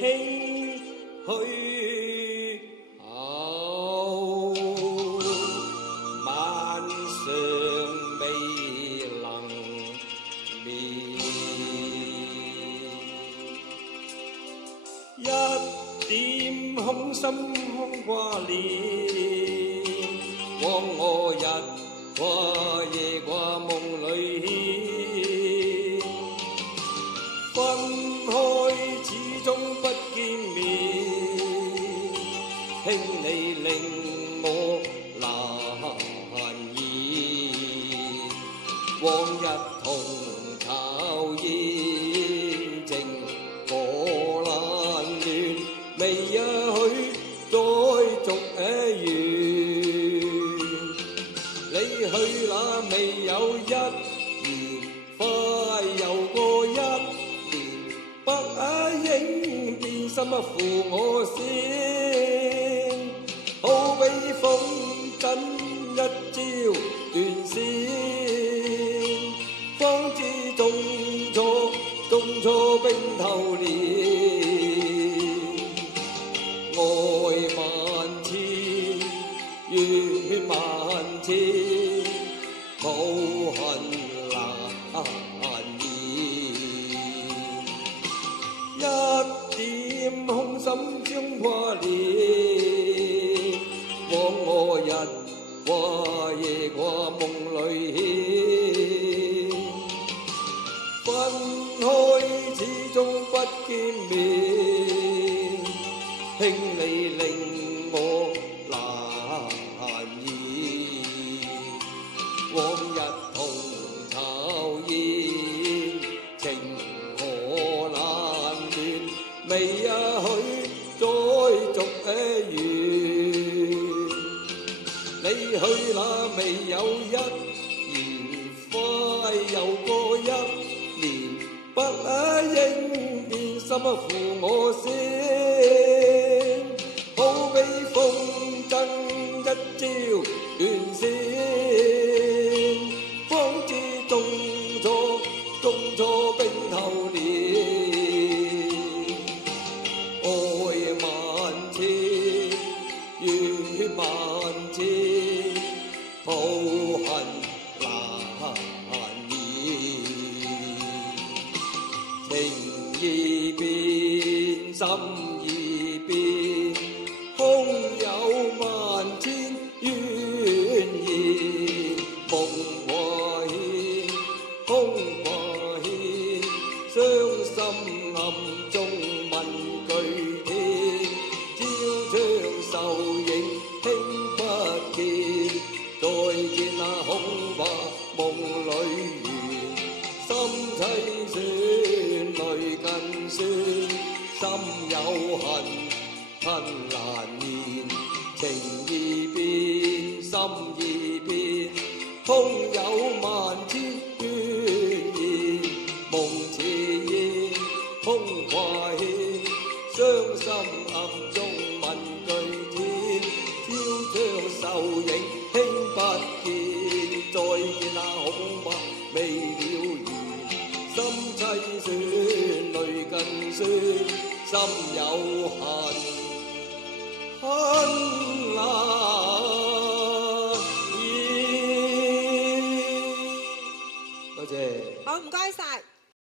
唏噓後，晚上未能眠，一點空心掛念，枉我日掛夜掛夢裏牽，分開始終不見面，兄你令我難言，往日同巢燕靜火難斷，未一許再續緣，你去那未有一年，快又過一年，白影變心負我先，好比風箏一朝斷線，方知種錯冰透了，愛萬千怨萬千，無恨難言，一點空心將掛念，枉我日掛夜掛夢裏牽，分開始終不見面，兄你令我難言，往日同巢燕情何難斷，未一許再續緣，你去那未有一年，快又過一年，不應變心負我先，好比風箏一朝斷線，方知種錯冰透了，愛萬千怨萬千，無恨難言，情意變心意變，空有萬千怨言，夢話牽，空話牽，傷心暗中問句天，朝窗瘦影輕不見，再見那恐怕夢裏緣，心凄酸淚更酸，心有恨難言，情意變心意變，空有萬千怨言，夢似煙空話牽，傷心暗中問句天，朝窗瘦影輕不見，再見那恐怕未了緣，心凄酸淚更酸，心有恨難言。多謝。好，唔該晒。